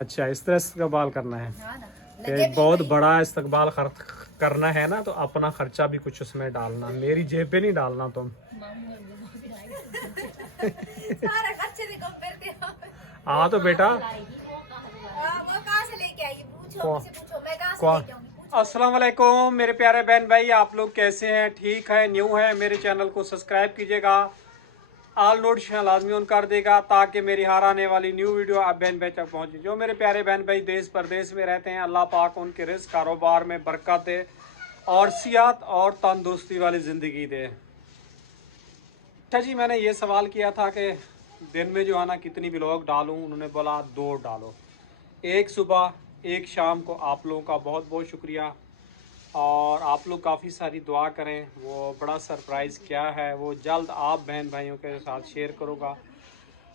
अच्छा, इस तरह इस्तकबाल करना है। हाँ ना, कि लगे भी बहुत भाई। बड़ा इस्तकबाल करना है ना, तो अपना खर्चा भी कुछ उसमें डालना, मेरी जेब पे नहीं डालना तुम। सारा खर्चे से कम करते हो। हाँ तो बेटा, वो कहाँ से लेके आई? पूछो को, मुझसे, पूछो मैं कहाँ से को, लेके आऊंगी? पूछो। अस्सलाम वालेकुम मेरे प्यारे बहन भाई, आप लोग कैसे हैं? ठीक है? न्यू है मेरे चैनल को सब्सक्राइब कीजिएगा, ऑल नोटिफिकेशन लाजमी ऑन कर देगा, ताकि मेरी हर आने वाली न्यू वीडियो आप बहन भाई तक पहुंचे। जो मेरे प्यारे बहन भाई देश परदेश में रहते हैं, अल्लाह पाक उनके रिस्क कारोबार में बरकत दे और सियात और तंदुरुस्ती वाली ज़िंदगी दे। अच्छा जी, मैंने ये सवाल किया था कि दिन में जो है ना कितनी व्लॉग डालूं। उन्होंने बोला 2 डालो, एक सुबह एक शाम को। आप लोगों का बहुत बहुत शुक्रिया, और आप लोग काफ़ी सारी दुआ करें। वो बड़ा सरप्राइज़ क्या है वो जल्द आप बहन भाइयों के साथ शेयर करूँगा।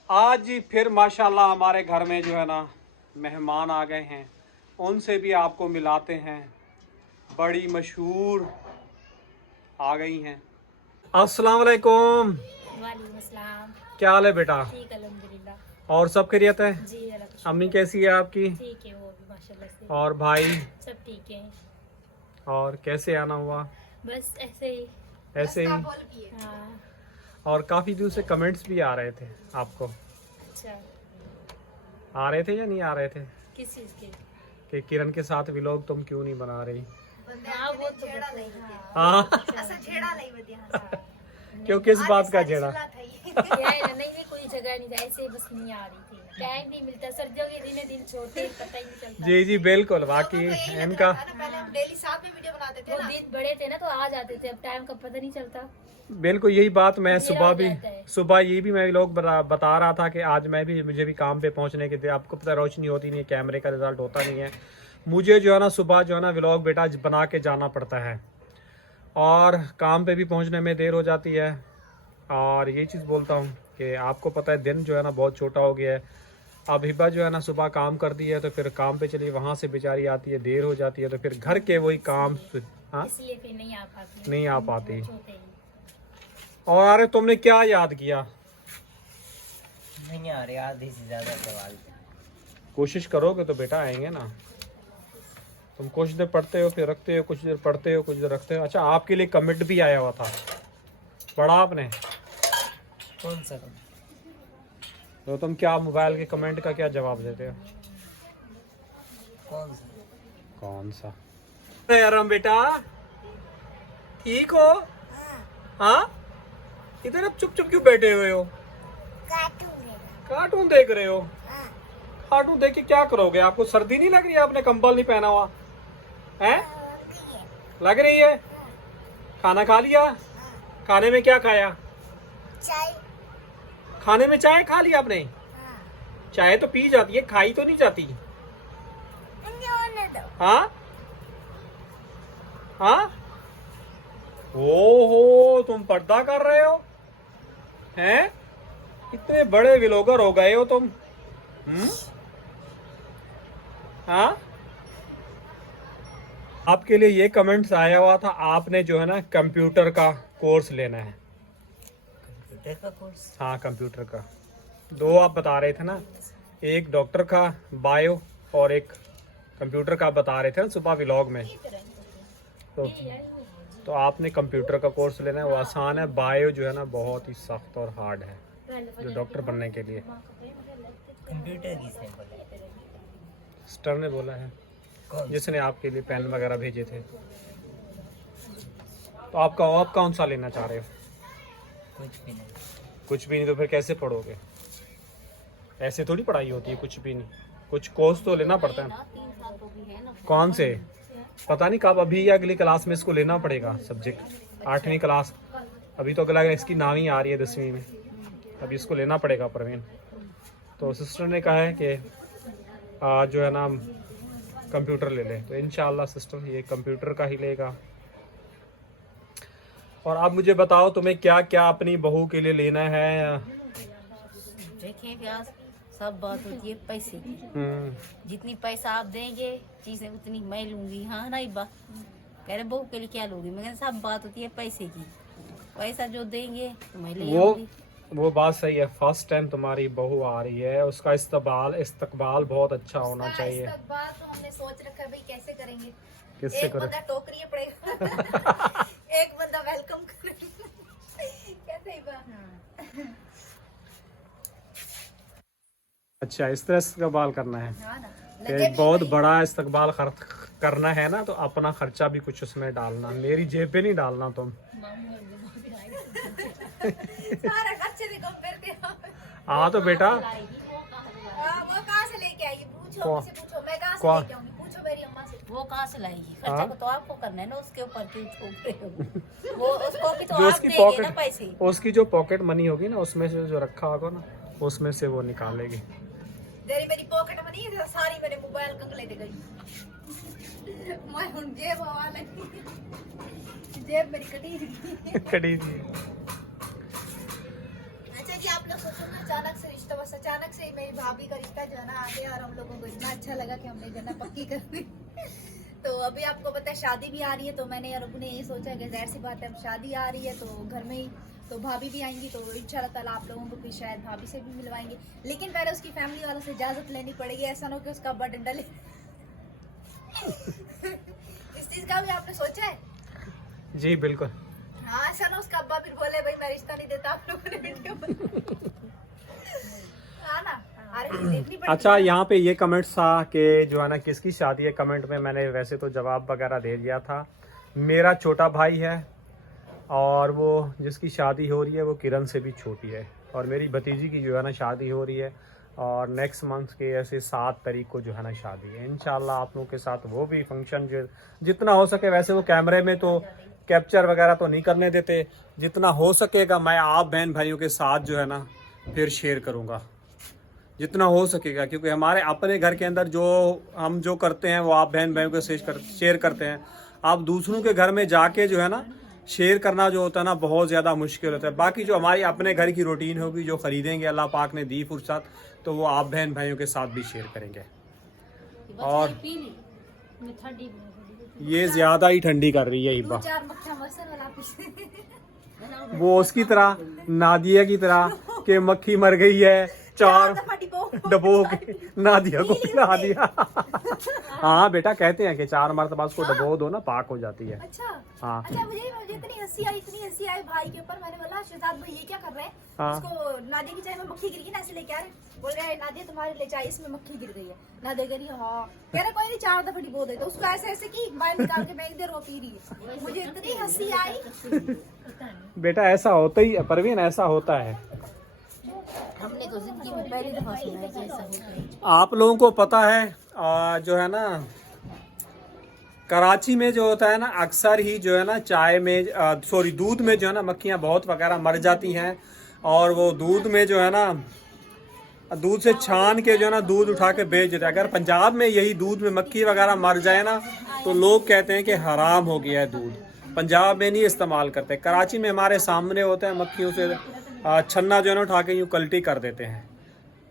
आज ही फिर माशाल्लाह हमारे घर में जो है ना मेहमान आ गए हैं, उनसे भी आपको मिलाते हैं। बड़ी मशहूर आ गई हैं। अस्सलाम वालेकुम। वालेकुम अस्सलाम। क्या हाल है बेटा? ठीक अल्हम्दुलिल्लाह। और सब खैरियत है? जी अल्लाह का शुक्र। अम्मी कैसी है आपकी? ठीक है, वो भी माशाल्लाह से और भाई? सब ठीक है। और कैसे आना हुआ? बस ऐसे ही। ऐसे ही। हाँ। और काफ़ी दूर से कमेंट्स भी आ रहे थे आपको। अच्छा, आ रहे थे या नहीं आ रहे थे किस चीज़ के? कि किरण के साथ व्लॉग तुम क्यों नहीं बना रही? हाँ वो तो हाँ क्यों, किस बात का झेड़ा? नहीं नहीं, कोई जगह नहीं था, ऐसे बस नहीं आ रही थी, टाइम नहीं मिलता। सर्दियों के दिन दिन छोटे, पता ही नहीं चलता। जी जी बिल्कुल, बाकी इनका डेली साथ में वीडियो बनाते थे ना, दिन बड़े थे ना तो आ जाते थे, अब टाइम का पता नहीं चलता। बिल्कुल यही बात मैं अंधेरा हो जाता है। सुबह ये भी मैं लोग बता रहा था कि आज मुझे भी काम पे पहुंचने के थे। आपको पता रोशनी होती नहीं है, कैमरे का रिजल्ट होता नहीं है। मुझे जो है ना सुबह जो है ना व्लॉग बेटा बना के जाना पड़ता है, और काम पे भी पहुंचने में देर हो जाती है। और ये चीज़ बोलता हूँ कि आपको पता है दिन जो है ना बहुत छोटा हो गया है। अब हिबा जो है ना सुबह काम कर दी है, तो फिर काम पे चली, वहाँ से बेचारी आती है, देर हो जाती है, तो फिर घर के वही काम हाँ इसलिए फिर नहीं आ पाती। नहीं आ पाती। छोटे ही। और अरे तुमने क्या याद किया? नहीं आ रहे आधे से ज्यादा सवाल। कोशिश करोगे तो बेटा आएंगे ना। तुम कुछ देर पढ़ते हो फिर रखते हो, कुछ देर पढ़ते हो कुछ देर रखते हो। अच्छा, आपके लिए कमेंट भी आया हुआ था, पढ़ा आपने? कौन सा? तो तुम क्या मोबाइल के कमेंट का क्या जवाब देते हो? कौन सा? कौन सा? अरे आराम बेटा, ठीक हो? हाँ, इधर अब चुप चुप क्यों बैठे हुए हो? कार्टून देख रहे हो? कार्टून देख के क्या करोगे? आपको सर्दी नहीं लग रही? आपने कंबल नहीं पहना हुआ है? लग रही है। खाना खा लिया? खाने में क्या खाया? चाय। खाने में चाय खा लिया आपने? चाय तो पी जाती है, खाई तो नहीं जाती। हाँ हाँ, ओहो तुम पर्दा कर रहे हो हैं? इतने बड़े व्लॉगर हो गए हो तुम। हाँ, आपके लिए ये कमेंट्स आया हुआ था, आपने जो है ना कंप्यूटर का कोर्स लेना है। कंप्यूटर का कोर्स? हाँ कंप्यूटर का। 2 आप बता रहे थे ना, एक डॉक्टर का बायो और एक कंप्यूटर का बता रहे थे ना सुबह व्लॉग में। तो आपने कंप्यूटर का कोर्स लेना है, वो आसान है। बायो जो है ना बहुत ही सख्त और हार्ड है, जो डॉक्टर बनने के लिए। कंप्यूटर किसने बोला? सिस्टर ने बोला है, कौन? जिसने आपके लिए पेन वगैरह भेजे थे। तो आप कौन सा लेना चाह रहे हो? कुछ भी नहीं। कुछ भी नहीं? तो फिर कैसे पढ़ोगे? ऐसे थोड़ी पढ़ाई होती है, कुछ भी नहीं। कुछ कोर्स तो लेना पड़ता है। कौन से? पता नहीं कब, अभी या अगली क्लास में इसको लेना पड़ेगा सब्जेक्ट। 8वीं क्लास, अभी तो अगला इसकी 9वीं आ रही है, 10वीं में। अभी इसको लेना पड़ेगा प्रवीण। तो सिस्टर ने कहा है कि जो है ना कंप्यूटर ले ले। तो इंशाल्लाह सिस्टर ये कंप्यूटर का ही लेगा। और आप मुझे बताओ तुम्हें क्या क्या अपनी बहू के लिए लेना है? देखिए प्याज, सब बात होती है पैसे की। जितनी पैसा आप देंगे चीजें उतनी मैं लूंगी। हाँ ना इब्बा कह रहे बहू के लिए क्या लोगी? मैं सब बात होती है पैसे की। पैसा जो देंगे तो मैं ले आऊंगी। वो बात सही है, फर्स्ट टाइम तुम्हारी बहू आ रही है, उसका इस्तकबाल बहुत अच्छा होना चाहिए। इस्तकबाल तो हमने सोच रखा है भाई कैसे करेंगे। किससे एक करें? बंदा टोकरी पड़ेगा एक बंदा वेलकम करेगा कैसे ही बा? अच्छा, इस तरह इस्तकबाल करना है। हाँ ना, कि लगे एक बहुत बड़ा इस्तकबाल करना है ना, तो अपना खर्चा भी कुछ उसमें डालना, मेरी जेब पे नहीं डालना तुम। सारा खर्चे से कंपेयर किया। हाँ तो बेटा, वो कहाँ से लेके आएगी? पूछो कौन? मुझसे पूछो, मैं कहाँ से कौन? लेके आऊंगी? पूछो मेरी अम्मा से। वो कहाँ से लाएगी? हाँ? खर्चा तो आपको करना है ना, उसके ऊपर क्यों ठोक रहे हो? वो उसको भी तो जो आप उसकी देंगे ना पैसे। उसकी जो पॉकेट मनी होगी ना, उसमें से जो रखा होगा ना, उसमें से वो निकालेगी। तेरी मेरी पॉकेट में नहीं है, सारी मेरे मोबाइल कंगले दे गई। मैं हुन जेब हवा लगी, जेब मेरी कटी गई। कड़ी थी। अच्छा जी, आप लोग सोचो ना, अचानक से रिश्ता, बस अचानक से मेरी भाभी का रिश्ता जो है ना आ गया, और हम लोगों को इतना अच्छा लगा कि हमने जो है ना पक्की कर दी। तो अभी आपको पता है शादी भी आ रही है, तो मैंने और अबू ने ये सोचा कि जाहिर सी बात है, अब शादी आ रही है तो घर में ही, तो भाभी भी आएंगी, तो इंशाल्लाह ताला आप लोगों को भी शायद भाभी से भी मिलवाएंगे। लेकिन पहले उसकी फैमिली वालों से इजाजत लेनी पड़ेगी, ऐसा ना हो कि उसका अब्बा डंडा ले। इस चीज का भी आपने सोचा है? जी बिल्कुल। हाँ, ऐसा ना उसका अब्बा फिर बोले भाई मैं रिश्ता नहीं देता आप लोगों ने वीडियो पर। हाँ ना, अरे देखनी पड़ेगी। अच्छा, यहाँ पे ये कमेंट था कि जो है ना किसकी शादी है, कमेंट में मैंने वैसे तो जवाब वगैरह दे दिया था। मेरा छोटा भाई है, और वो जिसकी शादी हो रही है वो किरण से भी छोटी है, और मेरी भतीजी की जो है ना शादी हो रही है, और नेक्स्ट मंथ के ऐसे 7 तारीख को जो है ना शादी है। इंशाल्लाह आप लोगों के साथ वो भी फंक्शन जो जितना हो सके, वैसे वो कैमरे में तो कैप्चर वगैरह तो नहीं करने देते, जितना हो सकेगा मैं आप बहन भाइयों के साथ जो है ना फिर शेयर करूँगा, जितना हो सकेगा, क्योंकि हमारे अपने घर के अंदर जो हम जो करते हैं वो आप बहन भाइयों के शेयर करते हैं। आप दूसरों के घर में जाके जो है ना शेयर करना जो होता है ना, बहुत ज़्यादा मुश्किल होता है। बाकी जो हमारी अपने घर की रूटीन होगी, जो ख़रीदेंगे, अल्लाह पाक ने दी फुर्सत, तो वो आप बहन भाइयों के साथ भी शेयर करेंगे। और ये ज़्यादा ही ठंडी कर रही है हिब्बा, 2-4 मक्खियाँ मसर वाला पीछे। वो उसकी तरह, नादिया की तरह कि मक्खी मर गई है, 4 दफा डबो के नादिया को पिला दिया। हाँ बेटा, कहते हैं कि 4 मरतबा उसको डबो दो ना, पाक हो जाती है। अच्छा हाँ अच्छा, मुझे इतनी हंसी आई भाई के ऊपर। मैंने बोला शहजाद भाई ये क्या कर रहे हैं? हाँ। उसको नादिया की चाय में मक्खी गिर गई ना, ऐसे लेके आ रहे, बोल रहे हैं नादिया तुम्हारे लिए चाय इसमें मक्खी गिर गई है। नादिया कह रही है हाँ, कह रहे कोई नहीं 4 दफा डिबो दे, तो उसको ऐसे ऐसे की बाहर निकाल के मैं इधर वो पी रही है। मुझे इतनी हंसी आई। बेटा ऐसा होता ही है परवीन, ऐसा होता है। हमने तो जिंदगी में पहली दफा सुना है कि ऐसा होता है। आप लोगों को पता है जो है ना कराची में जो होता है ना, अक्सर ही जो है ना चाय में दूध में जो है ना मक्खियाँ बहुत वगैरह मर जाती हैं, और वो दूध में जो है ना, दूध से छान के जो है ना दूध उठा के बेच देते हैं। अगर पंजाब में यही दूध में मक्खी वगैरह मर जाए ना, तो लोग कहते हैं कि हराम हो गया है दूध। पंजाब में नहीं इस्तेमाल करते, कराची में हमारे सामने होते हैं, मक्खियों से छन्ना जो है ना उठा के यूँ कल्टी कर देते हैं।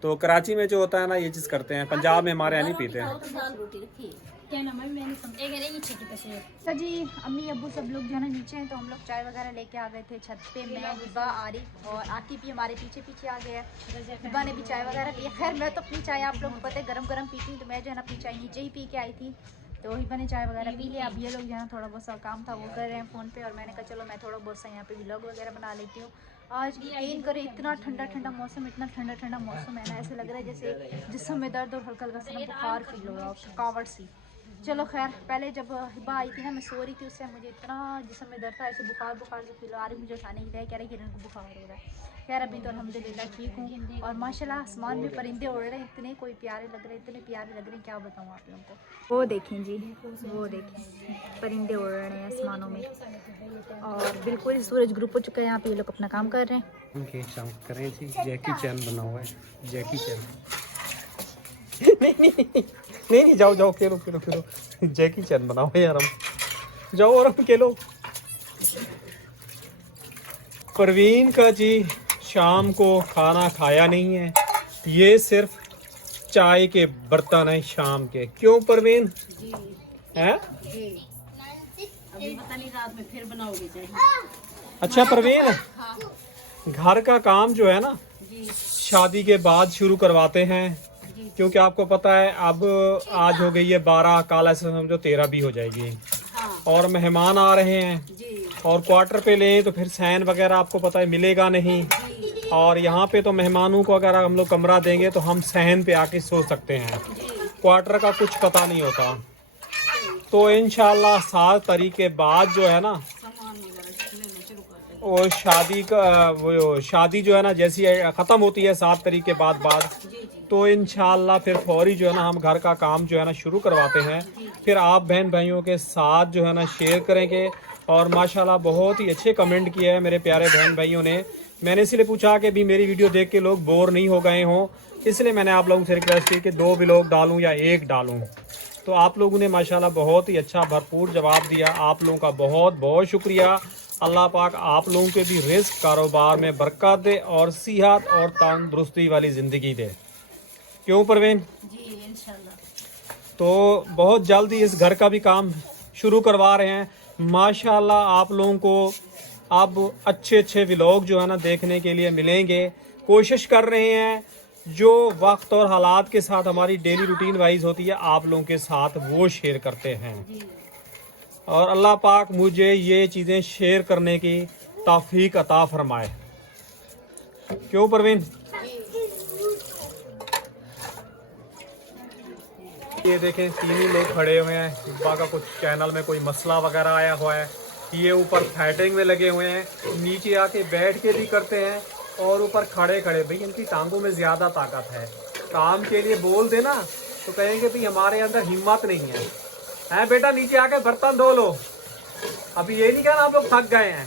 तो कराची में जो होता है ना ये चीज़ करते हैं, पंजाब में हमारे यहाँ नहीं पीते हैं। सर जी, अम्मी अब्बू सब लोग जो है ना नीचे हैं, तो हम लोग चाय वगैरह लेके आ गए थे छत पे। मैं, हिबा, आरिफ और आकिब भी हमारे पीछे पीछे आ गए हैं। हिबा ने भी चाय वगैरह पी। खैर मैं तो अपनी चाय आप लोगों को पता है गरम गरम पीती हूँ, तो मैं जो है ना अपनी चाय नीचे ही पी के आई थी। तो हिबा ने चाय वगैरह पी लिया। अब ये लोग जो है ना थोड़ा बहुत सा काम था वो कर रहे हैं फ़ोन पे, और मैंने कहा चलो मैं थोड़ा बहुत सा यहाँ पे व्लॉग वगैरह बना लेती हूँ। आज यकीन करें इतना ठंडा ठंडा मौसम, इतना ठंडा ठंडा मौसम है ना, ऐसे लग रहा है जैसे जिस्म में दर्द और हल्का हल्का सा बुखार फील हो रहा है, थकावट सी। चलो खैर, पहले जब हिबा आई थी ना, मैं सो रही थी, उससे मुझे इतना जिस्म में दर्द था, ऐसे बुखार बुखार से फील आ रही, मुझे उठाने के लिए कह रही किरण को बुखार हो रहा है। खैर अभी तो अल्हम्दुलिल्लाह ठीक हूँ, और माशाल्लाह आसमान में परिंदे उड़ रहे हैं, इतने कोई प्यारे लग रहे हैं, इतने प्यारे लग रहे हैं, क्या बताऊँ आप लोगों को। वो देखें जी, वो देखें परिंदे उड़ रहे हैं आसमानों में, और बिल्कुल सूरज ग्रुप हो चुका है। यहाँ पे ये लोग अपना काम कर रहे हैं। उनके शाम करें थी, जैकी चैन बना हुआ है, जैकी चैन। नहीं जाओ जाओ, खेलो खेलो खेलो, जैकी चैन बनाओ यार, हम जाओ और हम खेलो। परवीन का जी शाम को खाना खाया नहीं है, ये सिर्फ चाय के बर्तन है शाम के। क्यों परवीन? हैं? अभी पता नहीं रात में फिर बनाओगे चाय। अच्छा परवीन, घर का काम जो है ना शादी के बाद शुरू करवाते हैं, क्योंकि आपको पता है अब आज हो गई है 12, कल ऐसे समझो 13 भी हो जाएगी। और मेहमान आ रहे हैं और क्वार्टर पे लें तो फिर सैन वगैरह आपको पता है मिलेगा नहीं। और यहाँ पे तो मेहमानों को अगर हम लोग कमरा देंगे तो हम सहन पे आके सो सकते हैं, क्वार्टर का कुछ पता नहीं होता। तो इंशाल्लाह 7 तारीख के बाद जो है ना वो शादी जो है ना जैसी ख़त्म होती है 7 तारीख के बाद तो इंशाल्लाह फिर फौरी जो है ना हम घर का काम जो है ना शुरू करवाते हैं। फिर आप बहन भाइयों के साथ जो है ना शेयर करेंगे। और माशाल्लाह बहुत ही अच्छे कमेंट किए हैं मेरे प्यारे बहन भाइयों ने। मैंने इसलिए पूछा कि भी मेरी वीडियो देख के लोग बोर नहीं हो गए हों, इसलिए मैंने आप लोगों से रिक्वेस्ट की कि 2 व्लॉग डालूं या 1 डालूं। तो आप लोगों ने माशाल्लाह बहुत ही अच्छा भरपूर जवाब दिया। आप लोगों का बहुत बहुत शुक्रिया। अल्लाह पाक आप लोगों के भी रिस्क कारोबार में बरकत दे और सेहत और तंदुरुस्ती वाली ज़िंदगी दे। क्यों परवीन? जी इंशाल्लाह। तो बहुत जल्दी इस घर का भी काम शुरू करवा रहे हैं। माशाल्लाह आप लोगों को अब अच्छे अच्छे व्लॉग जो है ना देखने के लिए मिलेंगे। कोशिश कर रहे हैं जो वक्त और हालात के साथ हमारी डेली रूटीन वाइज होती है आप लोगों के साथ वो शेयर करते हैं। और अल्लाह पाक मुझे ये चीज़ें शेयर करने की तौफीक अता फरमाए। क्यों परवीन? ये देखें 3 ही लोग खड़े हुए हैं। हिब्बा का कुछ चैनल में कोई मसला वगैरह आया हुआ है। ये ऊपर फाइटिंग में लगे हुए हैं, नीचे आके बैठ के भी करते हैं और ऊपर खड़े खड़े। भाई इनकी टांगों में ज़्यादा ताकत है। काम के लिए बोल देना तो कहेंगे भाई हमारे अंदर हिम्मत नहीं है। हैं बेटा नीचे आके बर्तन धो लो। अभी ये नहीं कहना आप लोग थक गए हैं।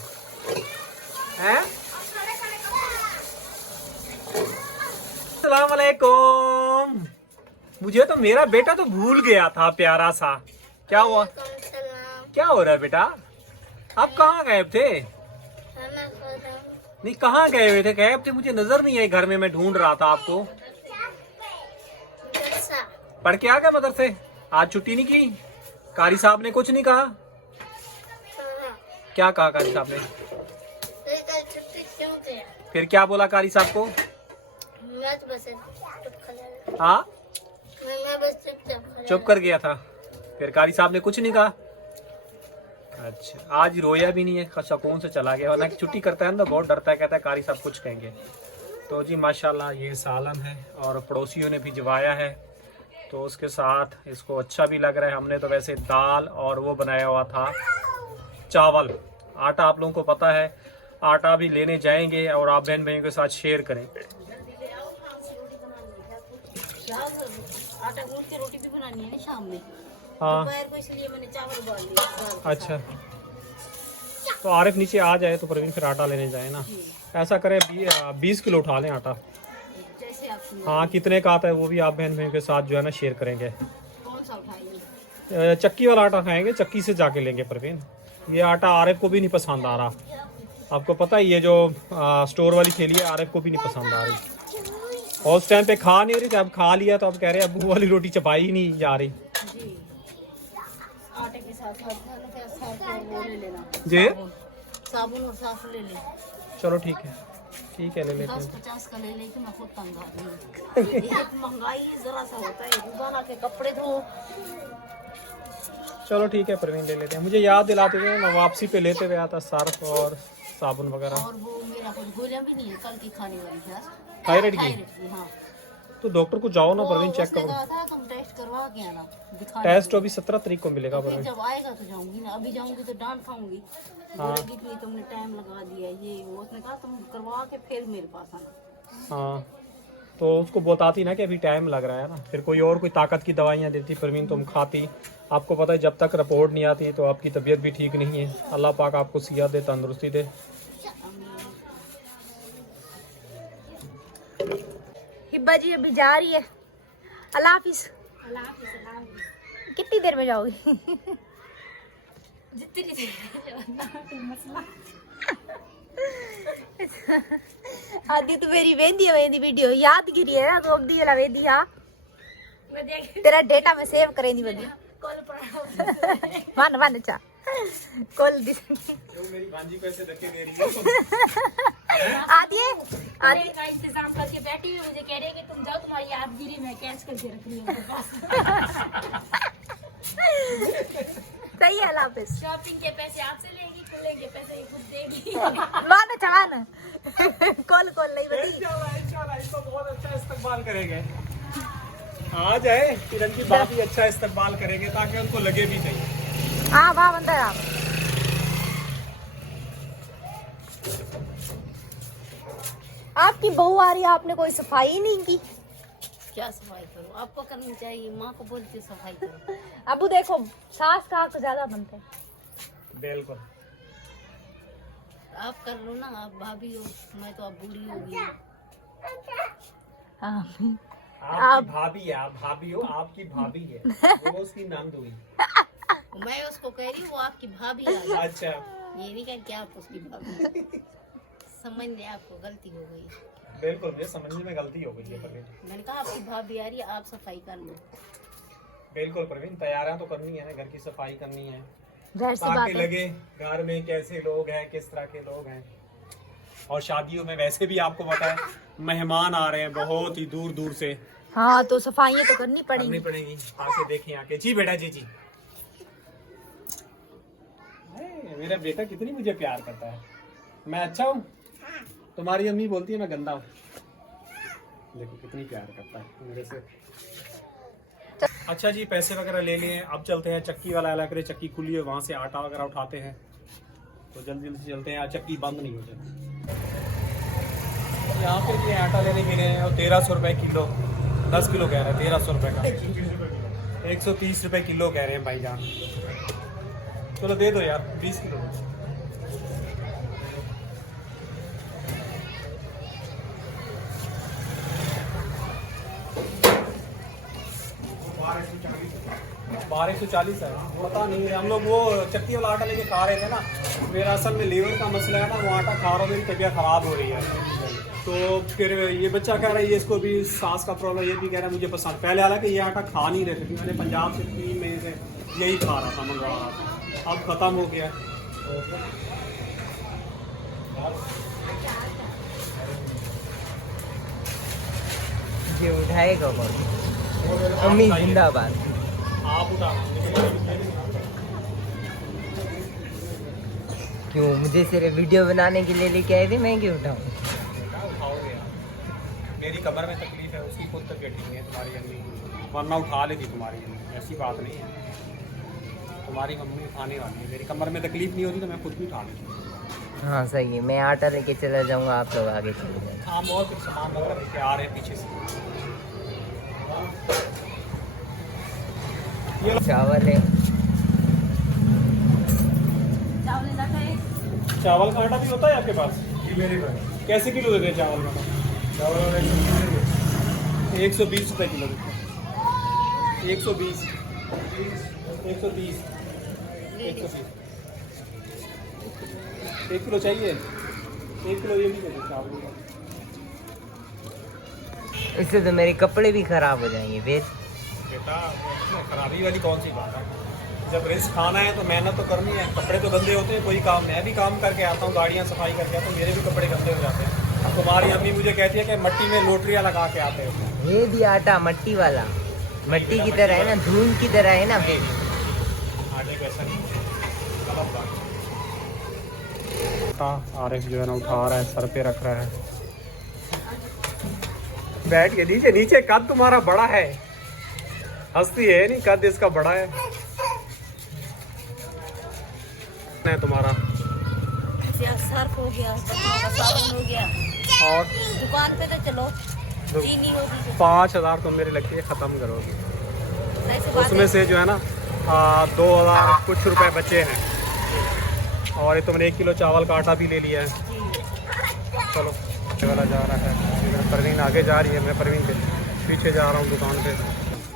अस्सलाम वालेकुम। मुझे तो मेरा बेटा तो भूल गया था प्यारा सा। क्या हुआ? क्या हो रहा है बेटा? आप कहाँ गए थे? नहीं कहाँ गए हुए थे? गायब थे, मुझे नजर नहीं आई घर में। मैं ढूंढ रहा था आपको। पढ़ के आ गए मदरसे? आज छुट्टी नहीं की? कारी साहब ने कुछ नहीं कहा? क्या कहा कारी साहब ने? फिर क्या बोला कारी साहब को? हाँ चुप कर गया था। फिर कारी साहब ने कुछ नहीं कहा? अच्छा आज रोया भी नहीं है, सुकून से चला गया। वरना छुट्टी करता है ना तो बहुत डरता है, कहता है कारी साहब कुछ कहेंगे। तो जी माशाल्लाह ये सालन है और पड़ोसियों ने भी जवाया है तो उसके साथ इसको अच्छा भी लग रहा है। हमने तो वैसे दाल और वो बनाया हुआ था चावल। आटा आप लोगों को पता है, आटा भी लेने जाएंगे और आप बहन भाइयों के साथ शेयर करेंगे। आटा गूंथ के रोटी भी बनानी है ना शाम में। हाँ दोपहर को इसलिए मैंने चावल उबाल लिए। अच्छा तो आरिफ नीचे आ जाए तो परवीन फिर आटा लेने जाए ना। ऐसा करें 20 किलो उठा लें आटा। जैसे आप हाँ कितने का आता है वो भी आप बहन भाइयों के साथ जो है ना शेयर करेंगे। कौन सा उठाइए? चक्की वाला आटा खाएंगे, चक्की से जाके लेंगे परवीन। ये आटा आरिफ को भी नहीं पसंद आ रहा। आपको पता है ये जो स्टोर वाली थैली है आरिफ को भी नहीं पसंद आ रही। और उस टाइम पे खा नहीं रही थी, अब खा लिया तो अब कह रहे अबू वाली रोटी चबाई ही नहीं जा रही। जी आटे के साथ वो ले लेना जी साबुन और साफ ले ले। चलो ठीक है ले लेते हैं। 10-50 का ले लेके मैं खुद तंग आ गई। ये महंगाई जरा सा होता है, रोजाना के कपड़े धो। चलो ठीक है परवीन ले लेते हैं। मुझे याद दिलाते हुए मैं वापसी पे लेते हुए आता सर्फ और साबुन वगैरह। और वो मेरा कुछ गोलियां भी नहीं है, कल की खाने वाली थी। थायराइड की? हाँ तो डॉक्टर को जाओ ना परवीन, चेक उसने करो। कहा था तुम टेस्ट करवा के आना, दिखा टेस्ट अभी 17 तारीख को मिलेगा फिर परवीन। जब आएगा तो जाऊंगी ना। अभी जाऊंगी तो डांट खाऊंगी, बोलेगी कि तुमने टाइम लगा दिया ये वो। उसने कहा तुम करवा के फिर मेरे पास आना। हाँ तो उसको बताती ना कि अभी टाइम लग रहा है ना, फिर कोई और कोई ताकत की दवाइयाँ देती परवीन तुम खाती। आपको पता है जब तक रिपोर्ट नहीं आती तो आपकी तबीयत भी ठीक नहीं है। अल्लाह पाक आपको सेहत दे, तंदुरुस्ती दे। हिब्बा जी अभी जा रही है। अल्लाह हाफिज। कितनी देर में जाओगी? आदि तो मेरी वेंदी वीडियो याद गिरी है ना तो अगदी वाला वेंदी। हाँ तेरा डेटा में सेव करेंदी बदी मान चा कॉल दी मेरी भांजी को ऐसे धक्के दे रही है। आदि खाने का इंतजाम करके बैठी हुई, मुझे कह रहे हैं कि तुम जाओ, तुम्हारी यादगिरी मैं कैच करके रख रही हूँ अपने पास। सही है, अल्लाह हाफिज। शॉपिंग के पैसे आपसे लेगी, खुलेंगे पैसे ये खुद देगी। माना चढ़ाना कॉल नहीं बती। इंशाल्लाह इसको बहुत अच्छा इस्तकबाल करेंगे। आ जाए किरण की बात ही अच्छा इस्तकबाल करेंगे ताकि उनको लगे भी चाहिए। हाँ वाह अंदर आप। आपकी बहू आ रही है, आपने कोई सफाई ही नहीं की। क्या सफाई करो, आपको करनी चाहिए, माँ को बोलती सफाई करो। अबू देखो सास का हक ज्यादा बनता है। बिल्कुल आप कर लो ना, आप भाभी हो, मैं तो अब बूढ़ी हो गई हूँ। आपकी भाभी है, आप भाभी हो, आपकी भाभी है, वो उसकी नंद हुई। मैं उसको कह रही हूँ वो आपकी भाभी आ गई। अच्छा ये नहीं कह कि आप उसकी भाभी। समझ ले, आपको गलती हो गई। बिल्कुल, मुझे समझने में गलती हो गई है प्रवीण। मैंने कहा आपकी भाभी आ रही है, आप सफाई कर लो। बिल्कुल प्रवीण, तैयारियां तो करनी है ना, घर की सफाई करनी है जाहिर सी बात ताकि है। लगे घर में कैसे लोग हैं, किस तरह के लोग हैं। और शादियों में वैसे भी आपको पता है मेहमान आ रहे हैं बहुत ही दूर दूर से, हाँ तो सफाइयाँ तो करनी करनी पड़ेगी। पड़ेगी। आके देखें, आके जी बेटा जी। मेरा बेटा कितनी मुझे प्यार करता है। मैं अच्छा हूँ, तुम्हारी अम्मी बोलती है मैं गंदा हूँ। देखो कितनी प्यार करता है मेरे से। अच्छा जी, पैसे वगैरह ले लिए, अब चलते हैं चक्की वाला इलाके में, चक्की खुली है वहाँ से आटा वगैरह उठाते हैं, तो जल्दी जल्दी से चलते हैं, आज चक्की बंद नहीं हो जाती। यहाँ पे भी आटा लेने के लिए और 1300 रुपये किलो, 10 किलो कह रहे हैं, 1300 रुपये का, 130 रुपये किलो कह रहे हैं भाईजान। चलो दे दो यार, 20 किलो। 1240 है, पता नहीं। हम लोग वो चक्की वाला आटा लेके खा रहे थे ना, मेरा असल में लीवर का मसला है ना, वो आटा खा रहा हूँ, मेरी तबीयत ख़राब हो रही है। तो फिर ये बच्चा कह रहा है, ये इसको भी सांस का प्रॉब्लम, ये भी कह रहा है मुझे पसंद। पहले हालांकि ये आटा खा नहीं रहे थे, मैंने पंजाब से 3 महीने से यही खा रहा था, मंगवा रहा था, अब ख़त्म हो गया। ये उठाएगा कौन? अम्मी जिंदाबाद। आप उठा क्यों, मुझे सिर्फ वीडियो बनाने के लिए लेके आए थे, मैं क्यों उठाऊं? उठाओगे यार, मेरी कमर में तकलीफ है, उसकी खुद तबीयत ठीक है, तुम्हारी अम्मी वरना उठा लेती तुम्हारी अम्मी, ऐसी बात नहीं है। तुम्हारी मम्मी उठाने वाली है, मेरी कमर में तकलीफ नहीं होती तो मैं खुद भी उठा लेती। हाँ सही है, मैं आटा लेके चला जाऊंगा, आप लोग आगे चले जाएंगे। हम और कुछ सामान वगैरह लेके आ रहे हैं पीछे से। चावल है, चावल का आटा भी होता है आपके पास? कैसे किलो देते हैं चावल का? 120 रुपये किलो देते हैं। 120, 130, 130। 1 किलो चाहिए, 1 किलो ये भी दे दो चावल का। इससे तो मेरे कपड़े भी खराब हो जाएंगे फिर। बेटा इसमें खराबी वाली कौन सी बात है? जब रिस्क खाना है तो मेहनत तो करनी है। कपड़े तो गंदे होते हैं, कोई काम, मैं भी काम करके आता हूँ, गाड़ियाँ सफाई करके आता हूँ, मेरे भी कपड़े गंदे हो जाते हैं। तुम्हारी अम्मी मुझे कहती है कि मट्टी में लोटरियाँ लगा के आते हो। ये भी आटा मट्टी वाला, मट्टी की तरह है ना, धूल की तरह है ना फिर। आगे वैसा नहीं, गलत बात। आरिफ जो है ना उठा रहा है, सर पे रख रहा है, बैठ के। नीचे नीचे कद तुम्हारा बड़ा है, हंसती है नहीं, कद इसका बड़ा है तुम्हारा। सर्फ हो गया, साबुन हो गया, और दुकान पे तो चलो, चीनी होगी तो 5000 तुम मेरे लगती है ख़त्म करोगी। ऐसी बात उसमें है। से जो है ना 2000 कुछ रुपए बचे हैं, और ये तुमने 1 किलो चावल का आटा भी ले लिया है। चलो वाला जा रहा है, इधर परवीन आगे जा रही है, मैं परवीन के पीछे जा रहा हूँ। दुकान पे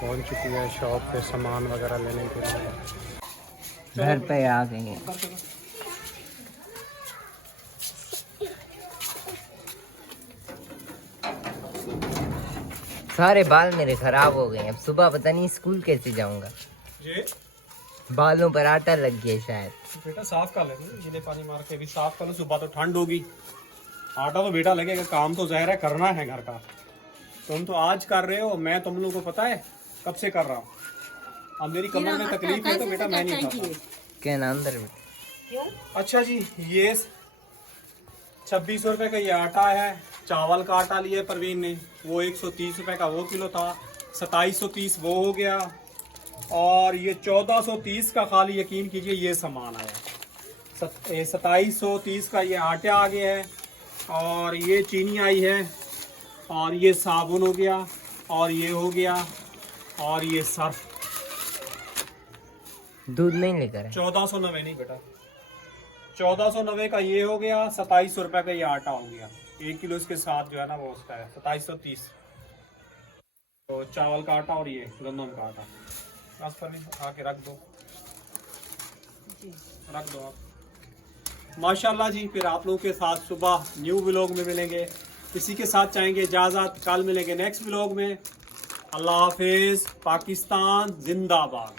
पहुँच चुकी है, शॉप पे सामान वगैरह लेने के लिए। घर पे आ गए। सारे बाल मेरे खराब हो गए, अब सुबह पता नहीं स्कूल कैसे जाऊंगा। ये बालों पर आटा लग गया शायद। बेटा साफ कर ले, गीले पानी मार के भी साफ कर लो, सुबह तो ठंड होगी, आटा तो बेटा लगेगा, काम तो ज़ाहिर है करना है घर का। तुम तो आज कर रहे हो, मैं तुम लोगों को पता है कब से कर रहा हूँ। अब मेरी कमर में तकलीफ है तो बेटा मैं नहीं खाता। क्या ना अंदर में क्यों? अच्छा जी, ये 26 रुपए का ये आटा है। चावल का आटा लिया परवीन ने, वो 130 रुपए का वो किलो था। 2730 वो हो गया। और ये 1430 का खाली यकीन कीजिए ये सामान आया। 2730 का ये आटा आ गया है। और ये चीनी आई है। और ये साबुन हो गया। और ये हो गया। और ये सर्फ। दूध नहीं लेकर है। 1490 नहीं बेटा, 1490 का ये हो गया। 27 रुपए का ये आटा हो गया। 1 किलो इसके साथ जो है ना वो उसका है 2730। तो चावल का आटा और ये गंदम का आटा बस पर आके रख दो, रख दो आप। माशाल्लाह जी, फिर आप लोगों के साथ सुबह न्यू व्लॉग में मिलेंगे। इसी के साथ चाहेंगे इजाज़त, कल मिलेंगे नेक्स्ट व्लॉग में। अल्लाह हाफिज़। पाकिस्तान जिंदाबाद।